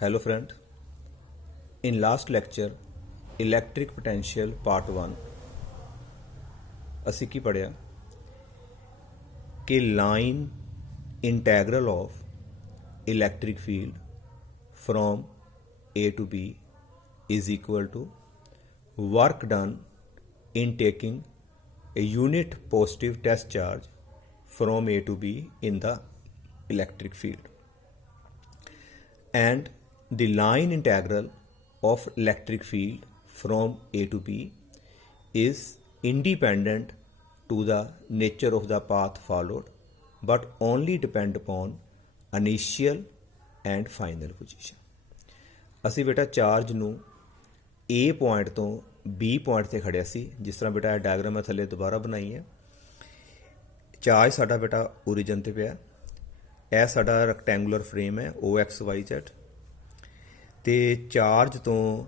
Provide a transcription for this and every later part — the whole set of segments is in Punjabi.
Hello friend. In last lecture electric potential part 1 ਅਸੀਂ ਕੀ ਪੜਿਆ ਕਿ line integral of electric field from A to B is equal to work done in taking a unit positive test charge from A to B in the electric field, and the line integral of electric field from A to B is independent to the nature of the path followed but only depend upon initial and final position. ਅਸੀਂ ਬੇਟਾ ਚਾਰਜ ਨੂੰ A ਪੁਆਇੰਟ ਤੋਂ B ਪੁਆਇੰਟ ਤੇ ਖੜਿਆ ਸੀ, ਜਿਸ ਤਰ੍ਹਾਂ ਬੇਟਾ ਇਹ ਡਾਇਗਰਾਮ ਮੈਂ ਥੱਲੇ ਦੁਬਾਰਾ ਬਣਾਈ ਹੈ। ਚਾਰਜ ਸਾਡਾ ਬੇਟਾ ਓਰੀਜਨ ਤੇ ਪਿਆ, ਇਹ ਸਾਡਾ ਰੈਕਟੈਂਗੂਲਰ ਫਰੇਮ ਹੈ OXYZ, ਤੇ ਚਾਰਜ ਤੋਂ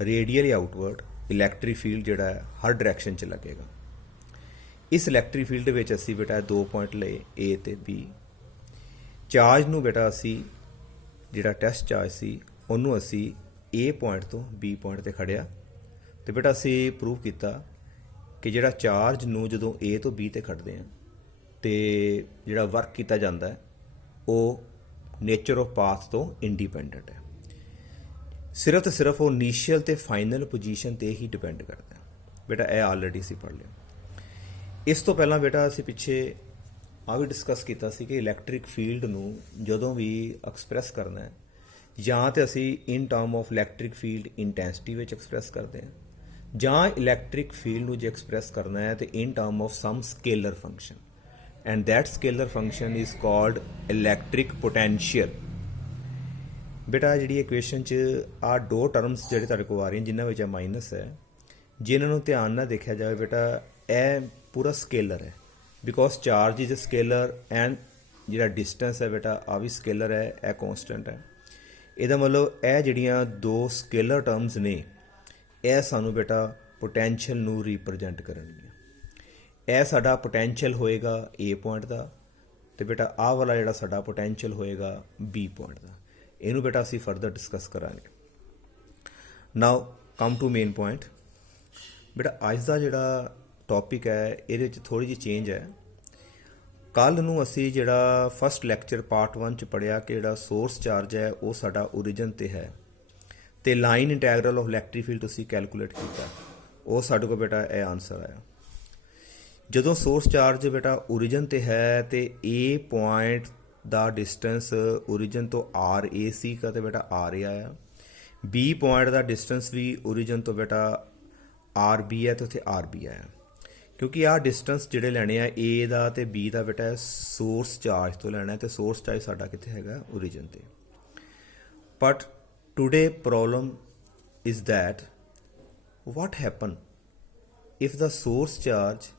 ਰੇਡੀਅਲੀ ਆਊਟਵਰਡ ਇਲੈਕਟ੍ਰਿਕ ਫੀਲਡ ਜਿਹੜਾ ਹੈ ਹਰ ਡਾਇਰੈਕਸ਼ਨ 'ਚ ਲੱਗੇਗਾ। ਇਸ ਇਲੈਕਟ੍ਰਿਕ ਫੀਲਡ ਦੇ ਵਿੱਚ ਅਸੀਂ ਬੇਟਾ 2 ਪੁਆਇੰਟ ਲਏ A ਤੇ B। ਚਾਰਜ ਨੂੰ ਬੇਟਾ ਅਸੀਂ ਜਿਹੜਾ ਟੈਸਟ ਚਾਰਜ ਸੀ ਉਹਨੂੰ ਅਸੀਂ A ਪੁਆਇੰਟ ਤੋਂ B ਪੁਆਇੰਟ ਤੇ ਖੜਿਆ, ਤੇ ਬੇਟਾ ਅਸੀਂ ਪ੍ਰੂਵ ਕੀਤਾ ਕਿ ਜਿਹੜਾ ਚਾਰਜ ਨੂੰ ਜਦੋਂ A ਤੋਂ B ਤੇ ਖੜਦੇ ਆ ਤੇ ਜਿਹੜਾ ਵਰਕ ਕੀਤਾ ਜਾਂਦਾ ਹੈ ਉਹ ਨੇਚਰ ਆਫ ਪਾਥ ਤੋਂ ਇੰਡੀਪੈਂਡੈਂਟ ਹੈ। ਸਿਰਫ ਤੇ ਸਿਰਫ ਉਹ ਇਨੀਸ਼ੀਅਲ ਤੇ ਫਾਈਨਲ ਪੋਜੀਸ਼ਨ ਤੇ ਹੀ ਡਿਪੈਂਡ ਕਰਦਾ ਹੈ। ਬੇਟਾ ਇਹ ਆਲਰੇਡੀ ਅਸੀਂ ਪੜ੍ਹ ਲਿਆ। ਇਸ ਤੋਂ ਪਹਿਲਾਂ ਬੇਟਾ ਅਸੀਂ ਪਿੱਛੇ ਆ ਵੀ ਡਿਸਕਸ ਕੀਤਾ ਸੀ ਕਿ ਇਲੈਕਟ੍ਰਿਕ ਫੀਲਡ ਨੂੰ ਜਦੋਂ ਵੀ ਐਕਸਪ੍ਰੈਸ ਕਰਨਾ ਹੈ, ਜਾਂ ਤੇ ਅਸੀਂ in term of electric field intensity ਵਿੱਚ ਐਕਸਪ੍ਰੈਸ ਕਰਦੇ ਹਾਂ, ਜਾਂ ਇਲੈਕਟ੍ਰਿਕ ਫੀਲਡ ਨੂੰ ਜੇ ਐਕਸਪ੍ਰੈਸ ਕਰਨਾ ਹੈ ਤੇ in term of some scalar function, and that scalar function is called electric potential। ਬੇਟਾ ਜਿਹੜੀ ਇਕੁਏਸ਼ਨ 'ਚ ਆ ਦੋ ਟਰਮਸ ਜਿਹੜੇ ਤੁਹਾਡੇ ਕੋਲ ਆ ਰਹੀਆਂ ਜਿਨ੍ਹਾਂ ਵਿੱਚ ਮਾਈਨਸ ਹੈ, ਜਿਨ੍ਹਾਂ ਨੂੰ ਧਿਆਨ ਨਾਲ ਦੇਖਿਆ ਜਾਵੇ ਬੇਟਾ ਇਹ ਪੂਰਾ ਸਕੇਲਰ ਹੈ, because charge is a scalar and ਜਿਹੜਾ ਡਿਸਟੈਂਸ ਹੈ ਬੇਟਾ ਆ ਵੀ ਸਕੇਲਰ ਹੈ, ਇਹ ਕੌਨਸਟੈਂਟ ਹੈ। ਇਹਦਾ ਮਤਲਬ ਇਹ ਜਿਹੜੀਆਂ ਦੋ ਸਕੇਲਰ ਟਰਮਸ ਨੇ ਇਹ ਸਾਨੂੰ ਬੇਟਾ ਪੋਟੈਂਸ਼ੀਅਲ ਨੂੰ ਰੀਪ੍ਰਜੈਂਟ ਕਰਨਗੀਆਂ। ਇਹ ਸਾਡਾ ਪੋਟੈਂਸ਼ੀਅਲ ਹੋਏਗਾ A ਪੁਆਇੰਟ ਦਾ, ਤੇ ਬੇਟਾ ਆਹ ਵਾਲਾ ਜਿਹੜਾ ਸਾਡਾ ਪੋਟੈਂਸ਼ੀਅਲ ਹੋਏਗਾ B ਪੁਆਇੰਟ ਦਾ। ਇਹਨੂੰ ਬੇਟਾ ਅਸੀਂ ਫਰਦਰ ਡਿਸਕਸ ਕਰਾਂਗੇ। ਨਾਓ ਕਮ ਟੂ ਮੇਨ ਪੁਆਇੰਟ। ਬੇਟਾ ਅੱਜ ਦਾ ਜਿਹੜਾ ਟੌਪਿਕ ਹੈ ਇਹਦੇ ਵਿੱਚ ਥੋੜ੍ਹੀ ਜਿਹੀ ਚੇਂਜ ਹੈ। ਕੱਲ੍ਹ ਨੂੰ ਅਸੀਂ ਜਿਹੜਾ ਫਸਟ ਲੈਕਚਰ ਪਾਰਟ 1 'ਚ ਪੜ੍ਹਿਆ ਕਿ ਜਿਹੜਾ ਸੋਰਸ ਚਾਰਜ ਹੈ ਉਹ ਸਾਡਾ ਓਰੀਜਨ ਤੇ ਹੈ, ਤੇ line integral of electric field ਤੁਸੀਂ ਕੈਲਕੂਲੇਟ ਕੀਤਾ, ਉਹ ਸਾਡੇ ਕੋਲ ਬੇਟਾ ਇਹ ਆਨਸਰ ਆਇਆ। ਜਦੋਂ ਸੋਰਸ ਚਾਰਜ ਬੇਟਾ ਓਰੀਜਨ ਤੇ ਹੈ ਤੇ A point the distance origin ਤੋਂ RA ਸੀਗਾ ਤੇ ਬੇਟਾ RA ਆਇਆ। B ਪੁਆਇੰਟ ਦਾ ਡਿਸਟੈਂਸ ਵੀ ਓਰੀਜਨ ਤੋਂ ਬੇਟਾ RB ਹੈ ਤੇ ਉੱਥੇ RB ਆਇਆ। ਕਿਉਂਕਿ ਆਹ ਡਿਸਟੈਂਸ ਜਿਹੜੇ ਲੈਣੇ ਆ A ਦਾ ਤੇ B ਦਾ ਬੇਟਾ ਸੋਰਸ ਚਾਰਜ ਤੋਂ ਲੈਣਾ, ਤੇ ਸੋਰਸ ਚਾਰਜ ਸਾਡਾ ਕਿੱਥੇ ਹੈਗਾ ਓਰੀਜਨ ਤੇ। But today problem is that what happen if the source charge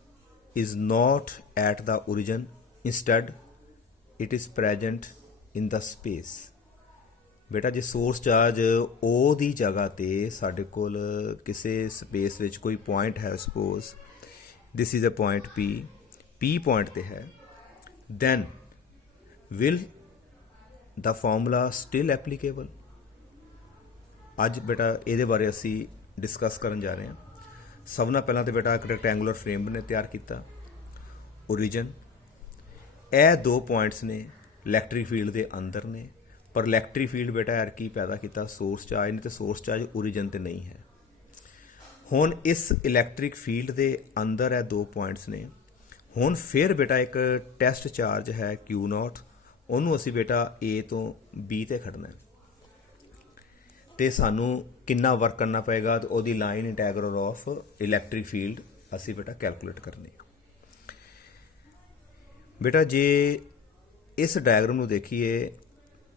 is not at the origin, instead it is present in the space। ਬੇਟਾ ਜੇ ਸੋਰਸ ਚਾਰਜ O ਦੀ ਜਗ੍ਹਾ ਤੇ ਸਾਡੇ ਕੋਲ ਕਿਸੇ ਸਪੇਸ ਵਿੱਚ ਕੋਈ ਪੁਆਇੰਟ ਹੈ, suppose this is a point P point ਤੇ ਹੈ, then will the formula still applicable? ਅੱਜ ਬੇਟਾ ਇਹਦੇ ਬਾਰੇ ਅਸੀਂ ਡਿਸਕਸ ਕਰਨ ਜਾ ਰਹੇ ਹਾਂ। ਸਭ ਨਾਲ ਪਹਿਲਾਂ ਤਾਂ ਬੇਟਾ ਇੱਕ ਰੈਕਟੈਂਗੂਲਰ ਫਰੇਮ ਨੇ ਤਿਆਰ ਕੀਤਾ, ਓਰੀਜਨ। ਇਹ ਦੋ ਪੁਆਇੰਟਸ ਨੇ ਇਲੈਕਟ੍ਰਿਕ ਫੀਲਡ ਦੇ ਅੰਦਰ ਨੇ, ਪਰ ਇਲੈਕਟ੍ਰਿਕ ਫੀਲਡ ਬੇਟਾ ਯਾਰ ਕੀ ਪੈਦਾ ਕੀਤਾ, ਸੋਰਸ ਚਾਰਜ ਨੇ, ਤੇ ਸੋਰਸ ਚਾਰਜ ਓਰੀਜਨ ਤੇ ਨਹੀਂ ਹੈ। ਹੁਣ ਇਸ ਇਲੈਕਟ੍ਰਿਕ ਫੀਲਡ ਦੇ ਅੰਦਰ ਇਹ ਦੋ ਪੁਆਇੰਟਸ ਨੇ। ਹੁਣ ਫਿਰ ਬੇਟਾ ਇੱਕ ਟੈਸਟ ਚਾਰਜ ਹੈ Q0, ਉਹਨੂੰ ਅਸੀਂ ਬੇਟਾ A ਤੋਂ B ਤੇ ਖੜਨਾ ਹੈ, ਤੇ ਸਾਨੂੰ ਕਿੰਨਾ ਵਰਕ ਕਰਨਾ ਪਏਗਾ ਤੇ ਉਹਦੀ line integral of electric field ਅਸੀਂ ਬੇਟਾ ਕੈਲਕੂਲੇਟ ਕਰਨੀ ਹੈ। ਬੇਟਾ ਜੇ ਇਸ ਡਾਇਗਰਾਮ ਨੂੰ ਦੇਖੀਏ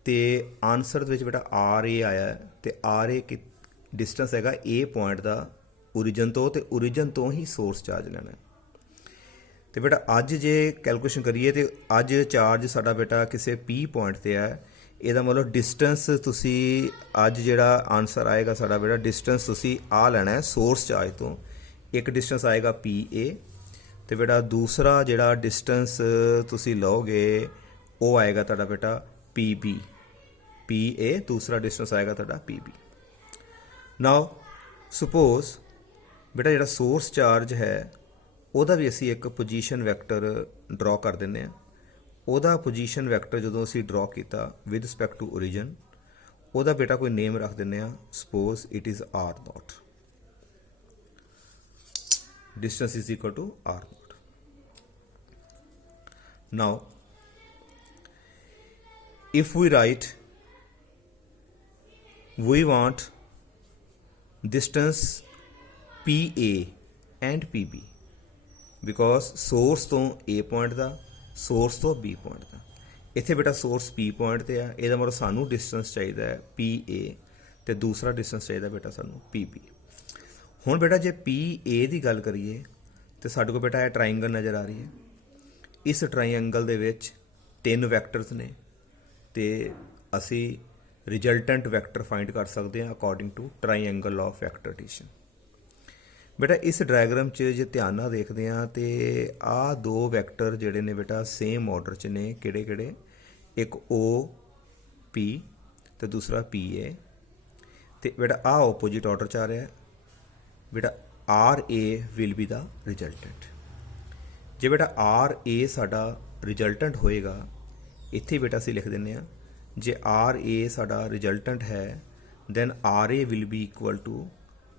ਤੇ ਆਨਸਰ ਦੇ ਵਿੱਚ ਬੇਟਾ RA ਆਇਆ, ਤੇ RA ਕਿ ਡਿਸਟੈਂਸ ਹੈਗਾ A ਪੁਆਇੰਟ ਦਾ ਓਰੀਜਨ ਤੋਂ, ਤੇ ਓਰੀਜਨ ਤੋਂ ਹੀ ਸੋਰਸ ਚਾਰਜ ਲੈਣਾ। ਤੇ ਬੇਟਾ ਅੱਜ ਜੇ ਕੈਲਕੂਲੇਸ਼ਨ ਕਰੀਏ ਤੇ ਅੱਜ ਚਾਰਜ ਸਾਡਾ ਬੇਟਾ ਕਿਸੇ P ਪੁਆਇੰਟ ਤੇ ਹੈ। ਇਹਦਾ ਮਤਲਬ ਡਿਸਟੈਂਸ ਤੁਸੀਂ ਅੱਜ ਜਿਹੜਾ ਆਨਸਰ ਆਏਗਾ ਸਾਡਾ ਬੇਟਾ ਡਿਸਟੈਂਸ ਤੁਸੀਂ ਆ ਲੈਣਾ ਹੈ ਸੋਰਸ ਚਾਰਜ ਤੋਂ। ਇੱਕ ਡਿਸਟੈਂਸ ਆਏਗਾ PA, ਤੇ ਬੇਟਾ ਦੂਸਰਾ ਜਿਹੜਾ ਡਿਸਟੈਂਸ ਤੁਸੀਂ ਲਓਗੇ ਉਹ ਆਏਗਾ ਤੁਹਾਡਾ ਬੇਟਾ PB। पी ए, दूसरा डिस्टेंस आएगा तुहाडा पी बी। नाउ सुपोज बेटा जिहड़ा सोर्स चार्ज है ਉਹਦਾ ਵੀ ਅਸੀਂ ਇੱਕ ਪੋਜੀਸ਼ਨ ਵੈਕਟਰ ਡਰਾ ਕਰ ਦਿੰਦੇ ਹਾਂ। ਉਹਦਾ ਪੋਜੀਸ਼ਨ ਵੈਕਟਰ ਜਦੋਂ ਅਸੀਂ ਡਰਾ ਕੀਤਾ ਵਿਦ ਰਿਸਪੈਕਟ ਟੂ ਓਰੀਜਨ, ਉਹਦਾ ਬੇਟਾ ਕੋਈ ਨੇਮ ਰੱਖ ਦਿੰਦੇ ਹਾਂ। Suppose it is R note, distance is equal to r naught. Now if we write, we want distance PA and PB because source ਤੋਂ A point ਦਾ source ਤੋਂ B point ਦਾ। ਇੱਥੇ ਬੇਟਾ source P point ਤੇ ਆ, ਇਹਦਾ ਮਤਲਬ ਸਾਨੂੰ distance ਚਾਹੀਦਾ ਹੈ PA ਤੇ ਦੂਸਰਾ distance ਚਾਹੀਦਾ ਬੇਟਾ ਸਾਨੂੰ PB। ਹੁਣ ਬੇਟਾ ਜੇ ਪੀ ਏ ਦੀ ਗੱਲ ਕਰੀਏ ਤਾਂ ਸਾਡੇ ਕੋਲ ਬੇਟਾ ਇਹ ਟਰਾਇੰਗਲ ਨਜ਼ਰ ਆ ਰਹੀ ਹੈ। ਇਸ ਟਰਾਇੰਗਲ ਦੇ ਵਿੱਚ 3 ਵੈਕਟਰਸ ਨੇ ਤੇ ਅਸੀਂ ਰਿਜ਼ਲਟੈਂਟ ਵੈਕਟਰ ਫਾਈਂਡ ਕਰ ਸਕਦੇ ਹਾਂ according to triangle of vector addition. ਬੇਟਾ ਇਸ ਡਾਇਗਰਾਮ 'ਚ ਜੇ ਧਿਆਨ ਨਾਲ ਦੇਖਦੇ ਹਾਂ ਤੇ ਆਹ 2 ਵੈਕਟਰ ਜਿਹੜੇ ਨੇ ਬੇਟਾ ਸੇਮ ਆਰਡਰ 'ਚ ਨੇ। ਕਿਹੜੇ ਕਿਹੜੇ? ਇੱਕ ਓ ਪੀ ਤੇ ਦੂਸਰਾ ਪੀ ਏ। ਤੇ ਬੇਟਾ ਆਹ ਆਪੋਜਿਟ ਆਰਡਰ 'ਚ ਆ ਰਿਹਾ बेटा R A will be the resultant. जे बेटा आर ए साडा रिजल्टेंट होएगा, इत्थे बेटा असीं लिख दिंदे आ जे आर ए साडा रिजल्टेंट है then R A will be equal to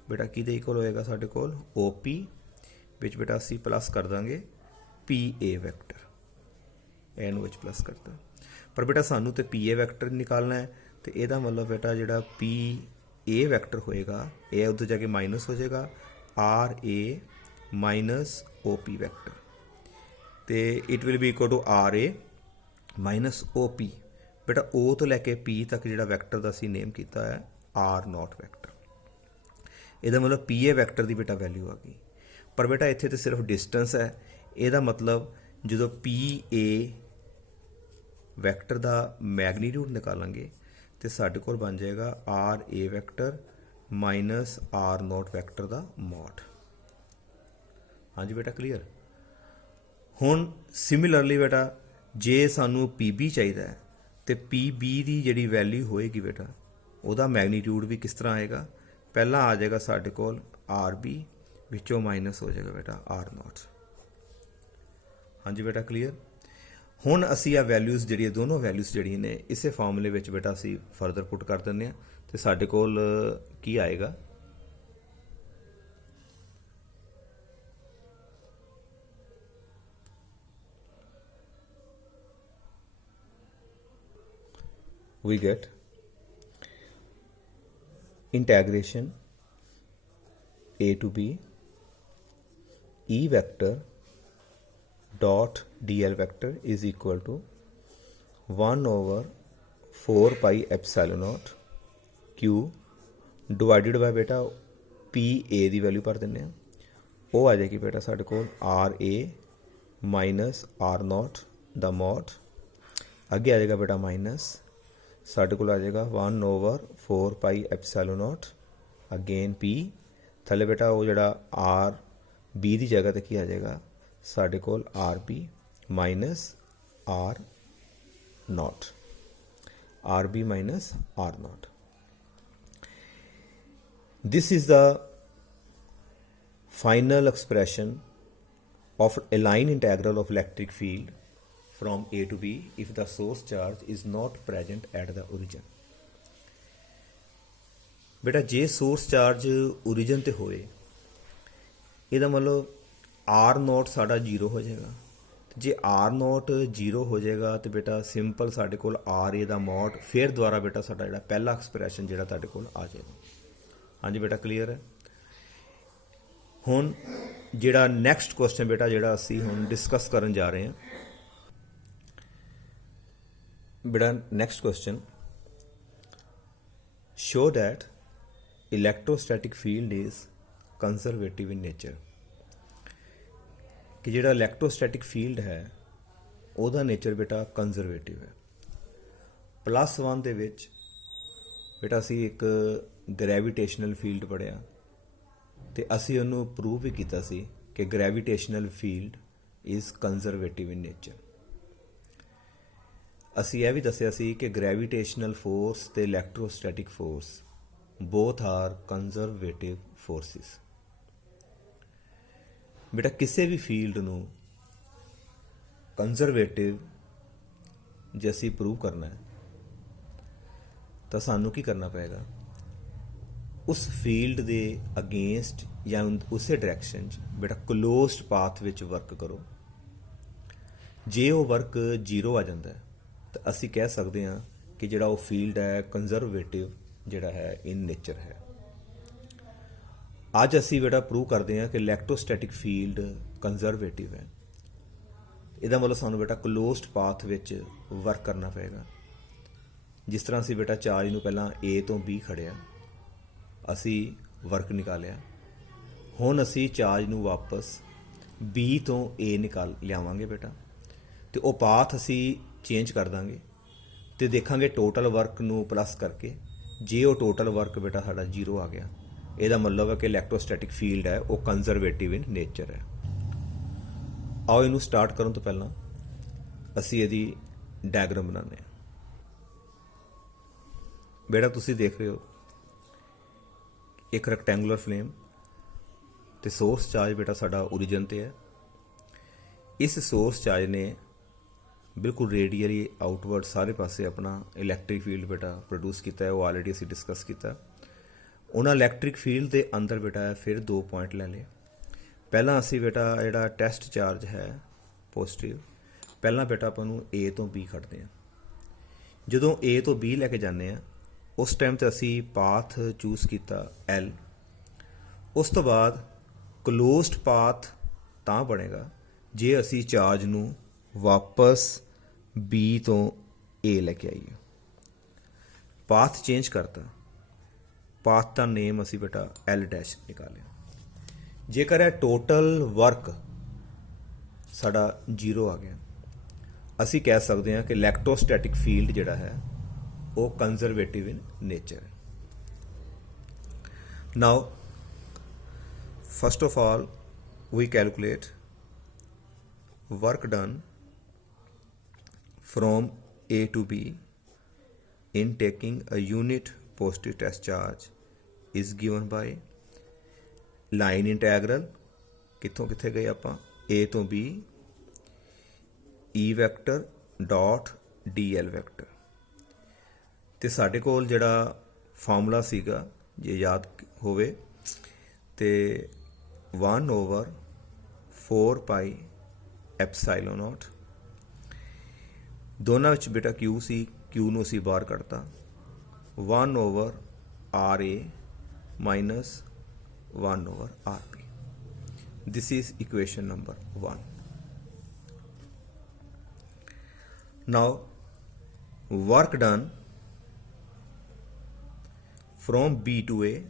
बेटा किहदे इक्वल होएगा साडे कोल ओ पी विच बेटा असीं प्लस कर दांगे P A vector, and which plus करता। पर बेटा सानू तो पी ए वैक्टर निकालना है तो इहदा मतलब बेटा जिहड़ा पी ए वैक्टर होएगा ए उधर जाके माइनस हो जाएगा R A minus O P vector तो it will be equal to R A minus O P. बेटा ओ तो लैके पी तक जिहड़ा वैक्टर का असीं नेम किया है आर नॉट वैक्टर। ਇਹਦਾ मतलब पी ए वैक्टर की बेटा वैल्यू आ गई। पर बेटा इत्थे तो सिर्फ डिस्टेंस है, ਇਹਦਾ मतलब जो पी ए वैक्टर का मैगनीट्यूड निकालेंगे तो साढ़े कोल बन जाएगा R A vector minus R naught vector का मॉड। हाँ जी बेटा क्लीयर। हुण सिमिलरली बेटा जे सानू पी बी चाहिए तो पी बी की जी वैल्यू होएगी बेटा ਉਹਦਾ मैगनीट्यूड भी किस तरह आएगा? पहला आ जाएगा साढ़े कोल आर बी विचों माइनस हो जाएगा बेटा आर नॉट। हाँ जी बेटा क्लीयर। ਹੁਣ ਅਸੀਂ ਆ ਵੈਲਿਊਜ਼ ਜਿਹੜੀਆਂ ਦੋਨੋਂ ਵੈਲਿਊਜ਼ ਜਿਹੜੀਆਂ ਨੇ ਇਸੇ ਫਾਰਮੂਲੇ ਵਿੱਚ ਬੇਟਾ ਅਸੀਂ ਫਰਦਰ ਪੁੱਟ ਕਰ ਦਿੰਦੇ ਹਾਂ ਤੇ ਸਾਡੇ ਕੋਲ ਕੀ ਆਏਗਾ? we get integration a to b e vector dot dl vector is equal to 1 over 4 pi epsilon naught q divided by बेटा p a ਦੀ ਵੈਲਿਊ ਭਰ ਦਿੰਦੇ ਆ। ਉਹ ਆ ਜਾਏਗੀ बेटा ਸਾਡੇ ਕੋਲ r a minus r naught the mod। ਅੱਗੇ ਆ ਜਾਏਗਾ बेटा माइनस ਸਾਡੇ ਕੋਲ ਆ ਜਾਏਗਾ 1 over 4 pi epsilon naught again p ਥੱਲੇ बेटा ਉਹ ਜਿਹੜਾ r b ਦੀ ਜਗ੍ਹਾ ਤੇ ਕੀ ਆ ਜਾਏਗਾ ਸਾਡੇ ਕੋਲ R B minus R naught, R B minus R naught. This is the final expression of a line integral of electric field from A to B if the source charge is not present at the origin। बेटा जे source charge origin ते होए ਇਹਦਾ मतलब आर नॉट साढ़ा 0 हो जाएगा। जे आर नॉट 0 हो जाएगा तो बेटा सिंपल साढ़े कोल आर ए दा मॉड फिर दोबारा बेटा साढ़ा जिहड़ा पहला एक्सप्रैशन जिहड़ा तुहाडे कोल आ जाएगा। हाँ जी बेटा क्लीयर है। हुण जिहड़ा नैक्सट क्वेश्चन बेटा जिहड़ा असीं हुण डिस्कस करन जा रहे हैं बेटा next question show that electrostatic field is conservative in nature. कि ਜਿਹੜਾ ਇਲੈਕਟ੍ਰੋਸਟੈਟਿਕ ਫੀਲਡ ਹੈ ਉਹਦਾ ਨੇਚਰ ਬੇਟਾ ਕੰਜ਼ਰਵੇਟਿਵ ਹੈ। +1 ਦੇ ਵਿੱਚ ਬੇਟਾ ਅਸੀਂ ਇੱਕ ਗ੍ਰੈਵੀਟੇਸ਼ਨਲ ਫੀਲਡ ਪੜ੍ਹਿਆ ਤੇ ਅਸੀਂ ਉਹਨੂੰ ਪ੍ਰੂਵ ਵੀ ਕੀਤਾ ਸੀ ਕਿ gravitational field is conservative in nature. ਅਸੀਂ ਇਹ ਵੀ ਦੱਸਿਆ ਸੀ ਕਿ ਗ੍ਰੈਵੀਟੇਸ਼ਨਲ ਫੋਰਸ ਤੇ electrostatic force both are conservative forces. ਬੇਟਾ ਕਿਸੇ ਵੀ ਫੀਲਡ ਨੂੰ ਕੰਜ਼ਰਵੇਟਿਵ ਜੇ ਅਸੀਂ ਪ੍ਰੂਵ ਕਰਨਾ ਹੈ ਤਾਂ ਸਾਨੂੰ ਕੀ ਕਰਨਾ ਪਏਗਾ, ਉਸ ਫੀਲਡ ਦੇ ਅਗੇਂਸਟ ਜਾਂ ਉਸੇ ਡਾਇਰੈਕਸ਼ਨ 'ਚ ਬੇਟਾ ਕਲੋਜ਼ਡ ਪਾਥ ਵਿੱਚ ਵਰਕ ਕਰੋ। ਜੇ ਉਹ ਵਰਕ ਜ਼ੀਰੋ ਆ ਜਾਂਦਾ ਹੈ ਤਾਂ ਅਸੀਂ ਕਹਿ ਸਕਦੇ ਹਾਂ ਕਿ ਜਿਹੜਾ ਉਹ ਫੀਲਡ ਹੈ ਕੰਜ਼ਰਵੇਟਿਵ ਜਿਹੜਾ ਹੈ ਇਨ ਨੇਚਰ ਹੈ। ਅੱਜ ਅਸੀਂ ਬੇਟਾ ਪ੍ਰੂਵ ਕਰਦੇ ਹਾਂ ਕਿ ਇਲੈਕਟ੍ਰੋਸਟੈਟਿਕ ਫੀਲਡ ਕੰਜ਼ਰਵੇਟਿਵ ਹੈ। ਇਹਦਾ ਮਤਲਬ ਸਾਨੂੰ ਬੇਟਾ ਕਲੋਜ਼ਡ ਪਾਥ ਵਿੱਚ ਵਰਕ ਕਰਨਾ ਪਏਗਾ। ਜਿਸ ਤਰ੍ਹਾਂ ਅਸੀਂ ਬੇਟਾ ਚਾਰਜ ਨੂੰ ਪਹਿਲਾਂ A ਤੋਂ B ਖੜਿਆ, ਅਸੀਂ ਵਰਕ ਨਿਕਾਲਿਆ। ਹੁਣ ਅਸੀਂ ਚਾਰਜ ਨੂੰ ਵਾਪਸ B ਤੋਂ A ਨਿਕਾਲ ਲਿਆਵਾਂਗੇ ਬੇਟਾ, ਅਤੇ ਉਹ ਪਾਥ ਅਸੀਂ ਚੇਂਜ ਕਰ ਦਾਂਗੇ ਅਤੇ ਦੇਖਾਂਗੇ ਟੋਟਲ ਵਰਕ ਨੂੰ ਪਲੱਸ ਕਰਕੇ। ਜੇ ਉਹ ਟੋਟਲ ਵਰਕ ਬੇਟਾ ਸਾਡਾ ਜ਼ੀਰੋ ਆ ਗਿਆ, ਇਹਦਾ ਮਤਲਬ ਹੈ ਕਿ ਇਲੈਕਟ੍ਰੋਸਟੈਟਿਕ ਫੀਲਡ ਹੈ ਉਹ ਕੰਜ਼ਰਵੇਟਿਵ ਇਨ ਨੇਚਰ ਹੈ। ਆਓ ਇਹਨੂੰ ਸਟਾਰਟ ਕਰਨ ਤੋਂ ਪਹਿਲਾਂ ਅਸੀਂ ਇਹਦੀ ਡਾਇਗਰਾਮ ਬਣਾਉਂਦੇ ਹਾਂ। ਬੇਟਾ ਤੁਸੀਂ ਦੇਖ ਰਹੇ ਹੋ ਇੱਕ ਰੈਕਟੈਂਗੂਲਰ ਫਲੇਮ ਤੇ ਸੋਰਸ ਚਾਰਜ ਬੇਟਾ ਸਾਡਾ ਓਰੀਜਨ ਤੇ ਹੈ। ਇਸ ਸੋਰਸ ਚਾਰਜ ਨੇ ਬਿਲਕੁਲ ਰੇਡੀਅਲੀ ਆਊਟਵਰਡ ਸਾਰੇ ਪਾਸੇ ਆਪਣਾ ਇਲੈਕਟ੍ਰਿਕ ਫੀਲਡ ਬੇਟਾ ਪ੍ਰੋਡਿਊਸ ਕੀਤਾ ਹੈ। ਉਹ ਆਲਰੇਡੀ ਅਸੀਂ ਡਿਸਕਸ ਕੀਤਾ। ਉਹਨਾਂ ਇਲੈਕਟ੍ਰਿਕ ਫੀਲਡ ਦੇ ਅੰਦਰ ਬੇਟਾ ਫਿਰ 2 ਪੁਆਇੰਟ ਲੈ ਲਏ। ਪਹਿਲਾਂ ਅਸੀਂ ਬੇਟਾ ਜਿਹੜਾ ਟੈਸਟ ਚਾਰਜ ਹੈ ਪੋਜ਼ਿਟਿਵ, ਪਹਿਲਾਂ ਬੇਟਾ ਆਪਾਂ ਨੂੰ A ਤੋਂ B ਖੜਦੇ ਹਾਂ। ਜਦੋਂ A ਤੋਂ B ਲੈ ਕੇ ਜਾਂਦੇ ਹਾਂ ਉਸ ਟਾਈਮ 'ਤੇ ਅਸੀਂ ਪਾਥ ਚੂਜ਼ ਕੀਤਾ L। ਉਸ ਤੋਂ ਬਾਅਦ ਕਲੋਜ਼ਡ ਪਾਥ ਤਾਂ ਬਣੇਗਾ ਜੇ ਅਸੀਂ ਚਾਰਜ ਨੂੰ ਵਾਪਸ B ਤੋਂ A ਲੈ ਕੇ ਆਈਏ। ਪਾਥ ਚੇਂਜ ਕਰਤਾ, ਪਾਥ ਦਾ ਨੇਮ ਅਸੀਂ ਬੇਟਾ L ਡੈਸ਼ ਨਿਕਾਲਿਆ। ਜੇਕਰ ਇਹ ਟੋਟਲ ਵਰਕ ਸਾਡਾ ਜ਼ੀਰੋ ਆ ਗਿਆ, ਅਸੀਂ ਕਹਿ ਸਕਦੇ ਹਾਂ ਕਿ ਇਲੈਕਟ੍ਰੋਸਟੈਟਿਕ ਫੀਲਡ ਜਿਹੜਾ ਹੈ ਉਹ ਕੰਜ਼ਰਵੇਟਿਵ ਇਨ ਨੇਚਰ ਹੈ। Now first of all we calculate work done from A to B in taking a unit positive test charge is given by line integral ਕਿੱਥੋਂ ਕਿੱਥੇ ਗਏ ਆਪਾਂ A ਤੋਂ B E vector dot DL vector. ਤੇ ਸਾਡੇ ਕੋਲ ਜਿਹੜਾ ਫਾਰਮੂਲਾ ਸੀਗਾ ਜੇ ਯਾਦ ਹੋਵੇ ਤੇ 1/4 ਪਾਈ ਐਪਸਾਈਲੋਨ ਨੋਟ। ਦੋਨਾਂ ਵਿੱਚ ਬੇਟਾ Q ਸੀ, Q ਨੂੰ ਅਸੀਂ ਬਾਹਰ ਕੱਢਤਾ। 1/RA minus 1/RB। This is equation number 1. Now work done from B to A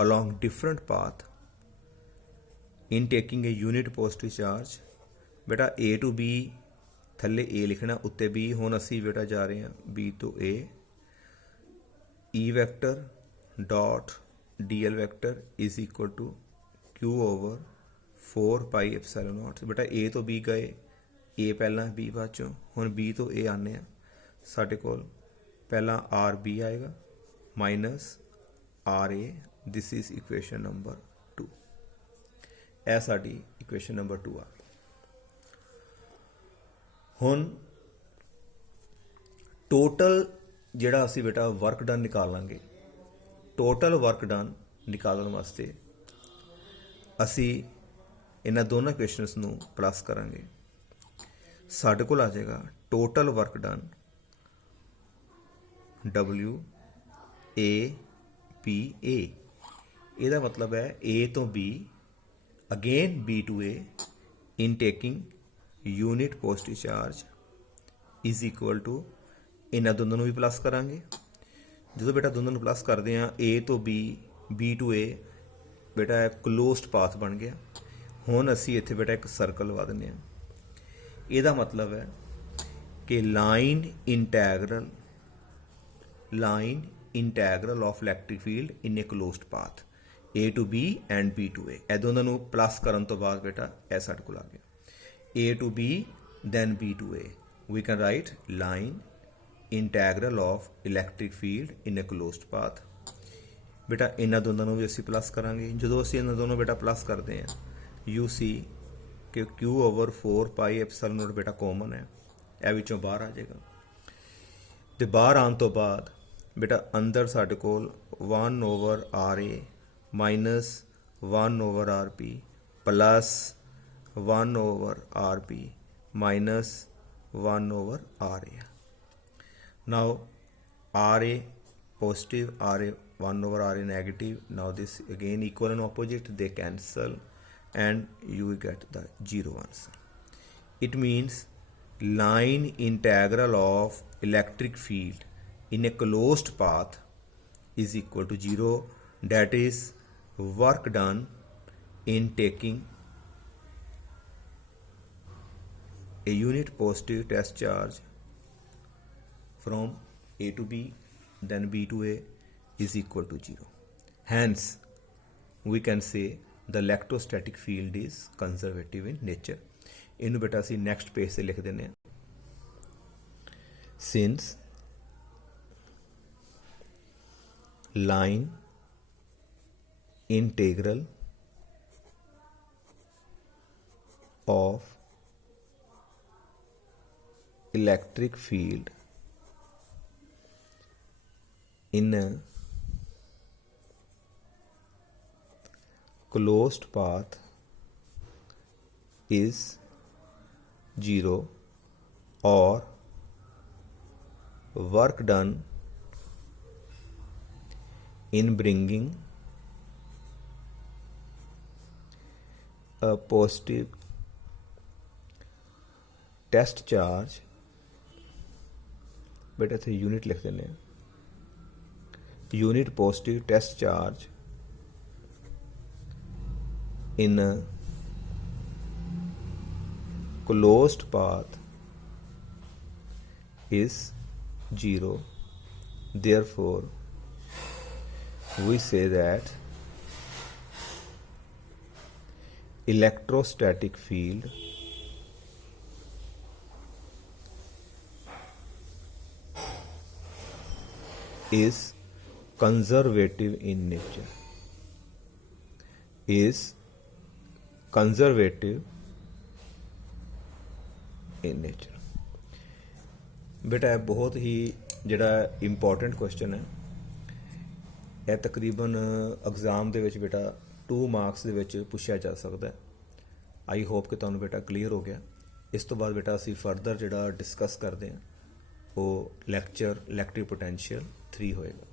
along different path in taking a unit positive charge। ਬੇਟਾ A to B ਥੱਲੇ A ਲਿਖਣਾ, ਉੱਤੇ B। ਹੁਣ ਅਸੀਂ ਬੇਟਾ ਜਾ ਰਹੇ ਹਾਂ B ਤੋਂ A। E vector dot DL vector is equal to Q/4 pi epsilon naught. ਬੇਟਾ A ਤੋਂ B ਗਏ, A ਪਹਿਲਾਂ B ਬਾਅਦ ਚੋਂ। ਹੁਣ B ਤੋਂ A ਆਉਂਦੇ ਹਾਂ, ਸਾਡੇ ਕੋਲ ਪਹਿਲਾਂ RB ਆਏਗਾ minus RA। This is equation number 2। ਇਹ ਸਾਡੀ ਇਕੁਏਸ਼ਨ ਨੰਬਰ 2 ਆ ਗਈ। ਹੁਣ ਟੋਟਲ ਜਿਹੜਾ ਅਸੀਂ ਬੇਟਾ ਵਰਕ ਡਨ ਨਿਕਾਲਾਂਗੇ, ਟੋਟਲ ਵਰਕ ਡਨ ਨਿਕਾਲਣ ਵਾਸਤੇ ਅਸੀਂ ਇਹਨਾਂ ਦੋਨਾਂ ਇਕੁਏਸ਼ਨਸ ਨੂੰ ਪਲੱਸ ਕਰਾਂਗੇ। ਸਾਡੇ ਕੋਲ ਆ ਜਾਏਗਾ ਟੋਟਲ ਵਰਕ ਡਨ WA/PA। ਇਹਦਾ ਮਤਲਬ ਹੈ A ਤੋਂ B again B to A in taking unit positive charge is equal to, ਇਹਨਾਂ ਦੋਨਾਂ ਨੂੰ ਵੀ ਪਲੱਸ ਕਰਾਂਗੇ। ਜਦੋਂ ਬੇਟਾ ਦੋਨਾਂ ਨੂੰ ਪਲੱਸ ਕਰਦੇ ਹਾਂ A ਤੋਂ B B to A ਬੇਟਾ ਕਲੋਜ਼ਡ ਪਾਥ ਬਣ ਗਿਆ। ਹੁਣ ਅਸੀਂ ਇੱਥੇ ਬੇਟਾ ਇੱਕ ਸਰਕਲ ਲਵਾ ਦਿੰਦੇ ਹਾਂ। ਇਹਦਾ ਮਤਲਬ ਹੈ ਕਿ line integral of electric field in a closed path A to B and B to A। ਇਹ ਦੋਨਾਂ ਨੂੰ ਪਲੱਸ ਕਰਨ ਤੋਂ ਬਾਅਦ ਬੇਟਾ ਇਹ ਸਾਡੇ ਕੋਲ ਆ ਗਿਆ A to B then B to A। We can write line integral of electric field in a closed path. ਬੇਟਾ ਇਹਨਾਂ ਦੋਨਾਂ ਨੂੰ ਵੀ ਅਸੀਂ ਪਲੱਸ ਕਰਾਂਗੇ। ਜਦੋਂ ਅਸੀਂ ਇਹਨਾਂ ਦੋਨੋਂ ਬੇਟਾ ਪਲੱਸ ਕਰਦੇ ਹਾਂ, ਯੂ ਸੀ ਕਿ Q/4πε0 ਬੇਟਾ ਕਾਮਨ ਹੈ, ਇਹ ਵਿੱਚੋਂ ਬਾਹਰ ਆ ਜਾਏਗਾ। ਤੇ ਬਾਹਰ ਆਉਣ ਤੋਂ ਬਾਅਦ ਬੇਟਾ ਅੰਦਰ ਸਾਡੇ ਕੋਲ 1/RA minus 1/RP plus 1/RP minus 1/RA. Now RA positive, RA 1/RA negative. Now this again equal and opposite, they cancel and you will get the zero answer. It means line integral of electric field in a closed path is equal to 0. That is work done in taking a unit positive test charge from A to B, then B to A is equal to 0. Hence, we can say the electrostatic field is conservative in nature. ਇਹਨੂੰ ਬੇਟਾ ਅਸੀਂ ਨੈਕਸਟ ਪੇਜ ਤੇ ਲਿਖ ਦਿੰਦੇ ਹਾਂ। Since line integral of electric field in a closed path is 0 or work done in bringing a positive test charge, बेटा इतने यूनिट लिख देने, unit positive test charge in a closed path is 0. Therefore, we say that electrostatic field is conservative in nature. Is conservative in nature. ਬੇਟਾ ਇਹ ਬਹੁਤ ਹੀ ਜਿਹੜਾ ਇੰਪੋਰਟੈਂਟ ਕੁਐਸਚਨ ਹੈ। ਇਹ ਤਕਰੀਬਨ ਐਗਜ਼ਾਮ ਦੇ ਵਿੱਚ ਬੇਟਾ 2 ਮਾਰਕਸ ਦੇ ਵਿੱਚ ਪੁੱਛਿਆ ਜਾ ਸਕਦਾ ਹੈ। ਆਈ ਹੋਪ ਕਿ ਤੁਹਾਨੂੰ ਬੇਟਾ ਕਲੀਅਰ ਹੋ ਗਿਆ। ਇਸ ਤੋਂ ਬਾਅਦ ਬੇਟਾ ਅਸੀਂ ਫਰਦਰ ਜਿਹੜਾ ਡਿਸਕਸ ਕਰਦੇ ਹਾਂ ਉਹ ਲੈਕਚਰ ਇਲੈਕਟ੍ਰਿਕ ਪੋਟੈਂਸ਼ੀਅਲ 3 ਹੋਏਗਾ।